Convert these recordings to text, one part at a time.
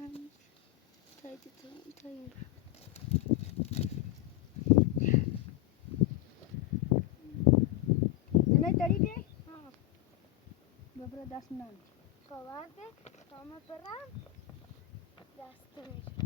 Não tá ali? Dobra das não. Kovarde, toma para dastır.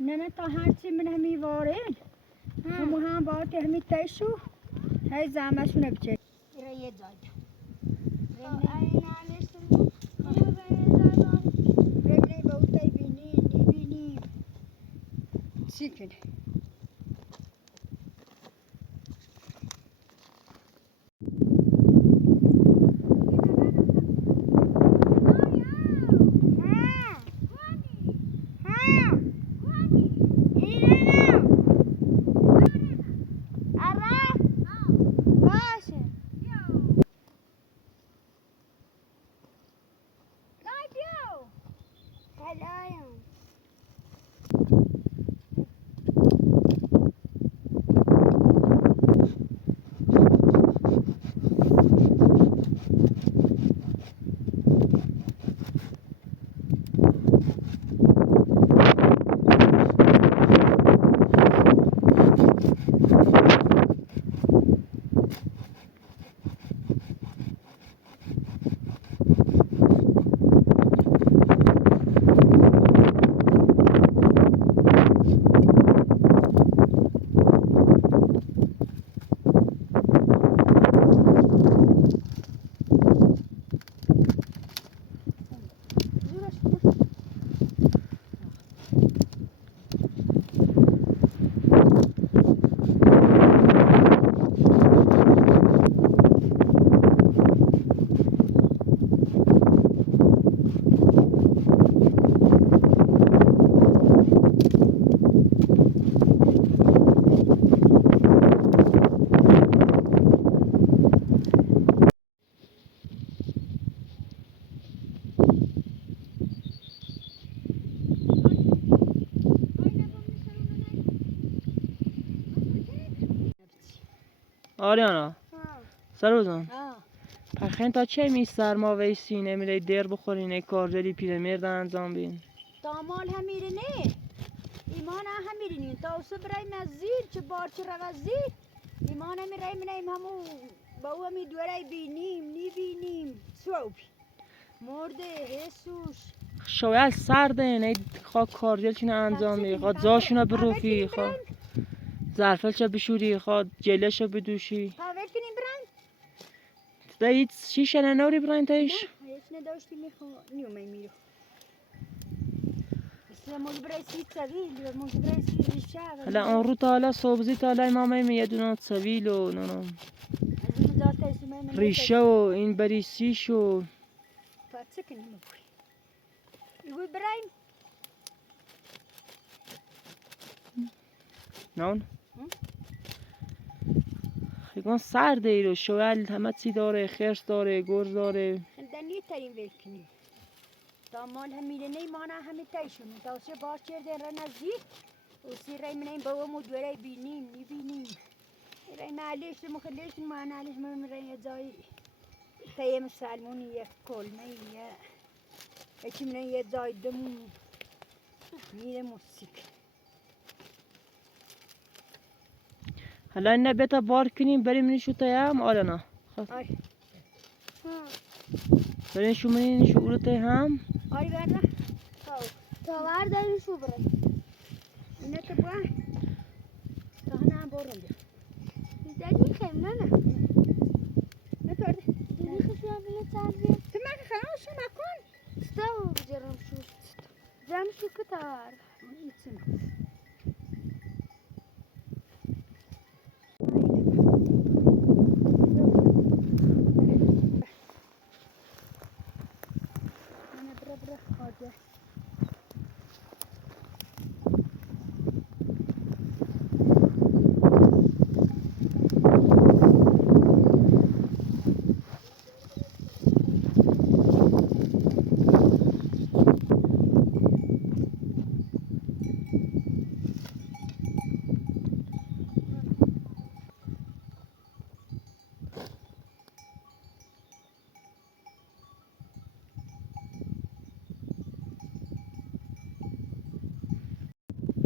نه تا هرچی من همی وارد هم با که همی تیشو هی زحمتشونه بچه ایره یه جایده رمینه با اوتای بینی نیبینی چی کنه آریانا سروزان پخین تا چه می سرما ویسی نمیره دیر بخورین کارجلی پیرمرد انجام بین دامال همیره نه ایمان همیره نی تا اوسه برای مزید چه بار چه روزید ایمان همیره منیم همون با او همی دوره بینیم نی بینیم سوپی مرده حسوش شاید سرده نه خواه کارجل چینه انجام بین خواه زاشونا بروفی خواه ظرفش بشوری خواد جلش بدوشی پاول کنیم برایم؟ تا هیچ شیشه ننوری براین تایش؟ نه هیچ نداشتی میخوام نیومه میرو مثل موز برای سی طویل موز برای سی ریشه حالا اون رو تا حالا صوبزی تا حالا مامای میدونم طویل و نونم از اون داشته ایسومه من ریشه و این بریسیش و پاتسه کنیم بکوی ایگوی برایم؟ نون خیلی سرده ای رو شوال همه چی داره خرس داره گرز داره خندنی ترین ویل کنیم تا مال هم میره نیمانه همه تایشون تا سه باش چرده را نزدیک و سی رای منیم با و دوره بینیم میبینیم رای معلیش مخلیش ما نعلیش ما رای جای تایم سالمونی یک کلمه یکی من یه جای دمون میره موسیقی حالا نه بتا بار کنیم بریم نشو تایم آره نه آره بریم شو منی نشو اولو هم آره برده تا ورداری شو بره اینه تو با تا هنه هم برون دیدی خیم نه نه تارده دیدی خشم بله تربیه تو من خلاص شو نکن ستاو بجرم شو جم شو کتار ایتسم أنا برا خاطر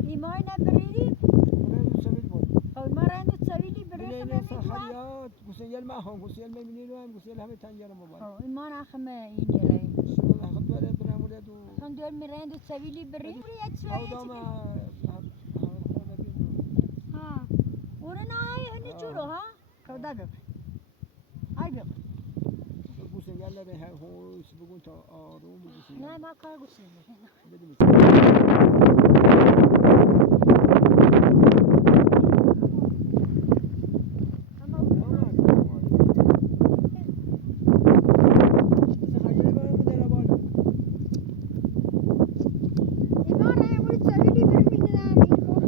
إيمان بريدي أو ما رأينا تسويلي بريدي ما في خريات قصيل معهم قصيل ما منين وين قصيل هم تنجر موبايل أو إيمان أخم ينجرين شو أخذ ولا برا ولاد هم دول مرينا تسويلي بريدي أو دام ها ورنا هاي هني شورو ها كودا بق هاي بق قصيل يلا ده هو يسبقون تا آروم قصيل لا ما كان قصير إيمان هاي ولد تسويلي بريدي ناميكو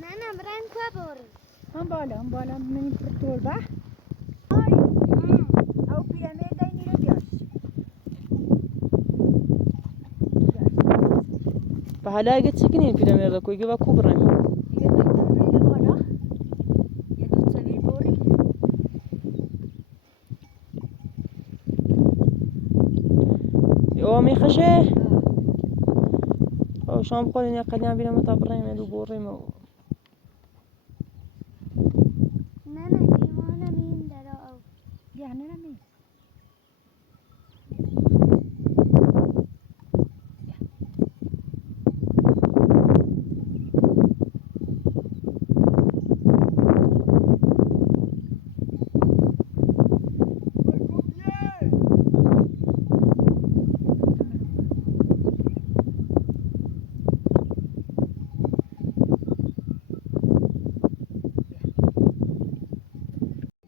نه برن که بره هم بالا من پرتول با هاي أو بيراميد دايني رجاش به حالا اگه چکنیم پیرامرده کوی که با کو بریم دیگه بگم بین بالا یه دو سویل بوری او میخشه او شام بخورین یا قلیان بیرم تا بریم یا دو بریم نه ایمانم این درا او یعنی نمی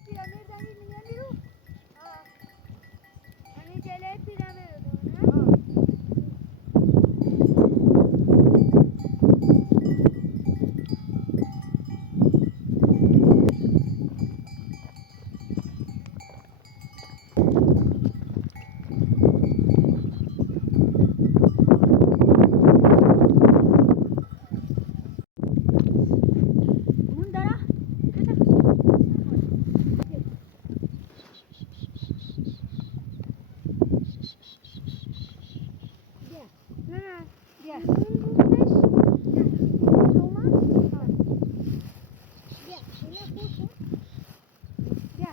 پیرامید دایی میرو همین جلوی پیرامید اون داره نه بیا این بودش زوما بیا اینه خوشه بیا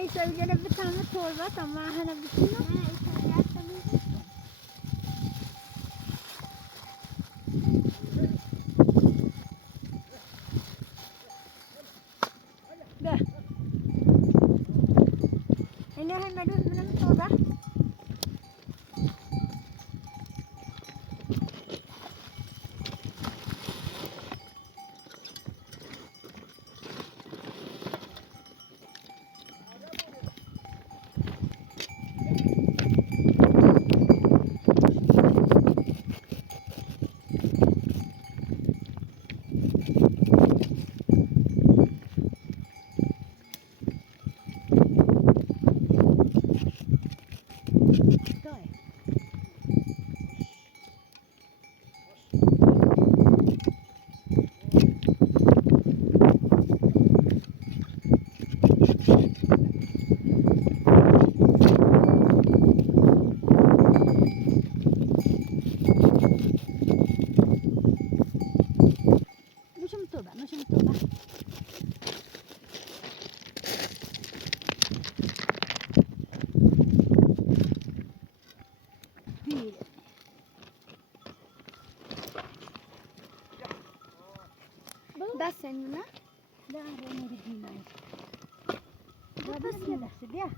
ای سویل بتام توربا تام هنا بتونم ده اینه هم من توربا مشم توبة بيل بس اینو نه لا أنا بدي معي لا بس بس كذا سديها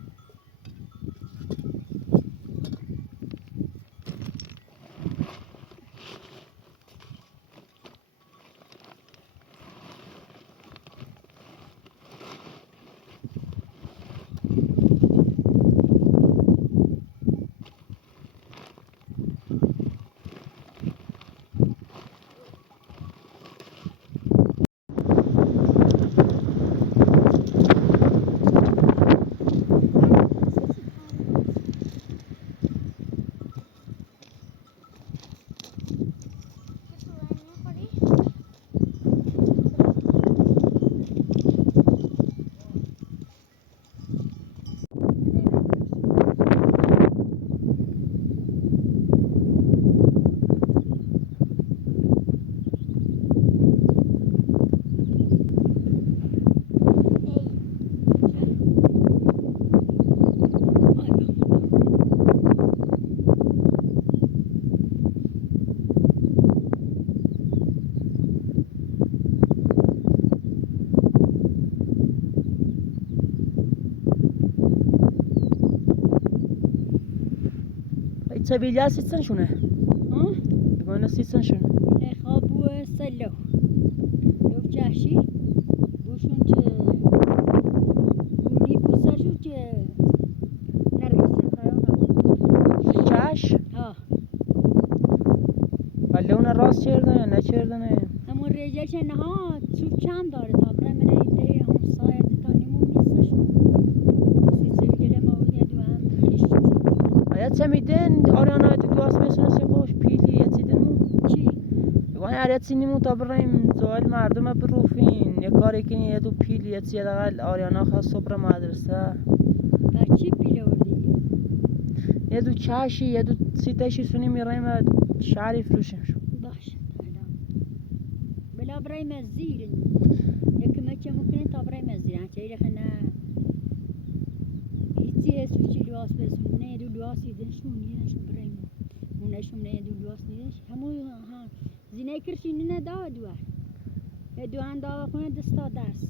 سبيليا سيتسن شونه ها بقولنا سيتسن شونه خابو سلو لو جاشي بوشون بوني بوساشو نرقص خيونا چاش ها ولی اون راست چردن یا نه چردنه همون رجالش نها تو چند داره تا برای من ایده هم ساید تا نیمون نیستش سویل ما دو هم خیشتی آیا چه میدن آریانا تو دواس میسونه سی خوش پیلی یا چی دنو چی؟ وای آریت سینیمون تا برایم زوال مردم بروفین یه کاری کنی یه دو پیل یه چی دقل آریانا خواست صبر مدرسه بر چی پیله وردی؟ یه دو چاشی یه دو سیتشی سونی میرایم شعری فروشیم شو باشه بلا برای مزیر یکی مچه ممکنه تا برای مزیر چه خنا هیچی سوچی لواس بسونه دو لواس یدنشون برای مونشون نه دو لواس نیدش همون ها زینه کرشی نه داد دوار دو هند داوا کنه دستا درس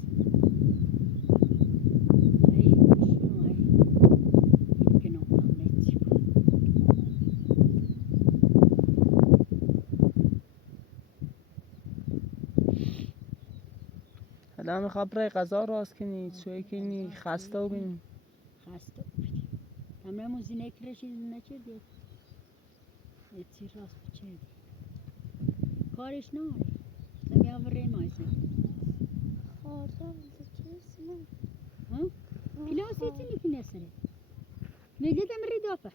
ای شنو ای کنم نمیچی الان میخواد برای غذا راست کنی چوی کنی خسته و بین خسته بودی همه موزینه کرشی نچردی یه چی راست بچردی کارش ناره نمی آوره مایسن خاطر چیز نه ها؟ کلاسی چی نیکی نسره نگه دم ری دافه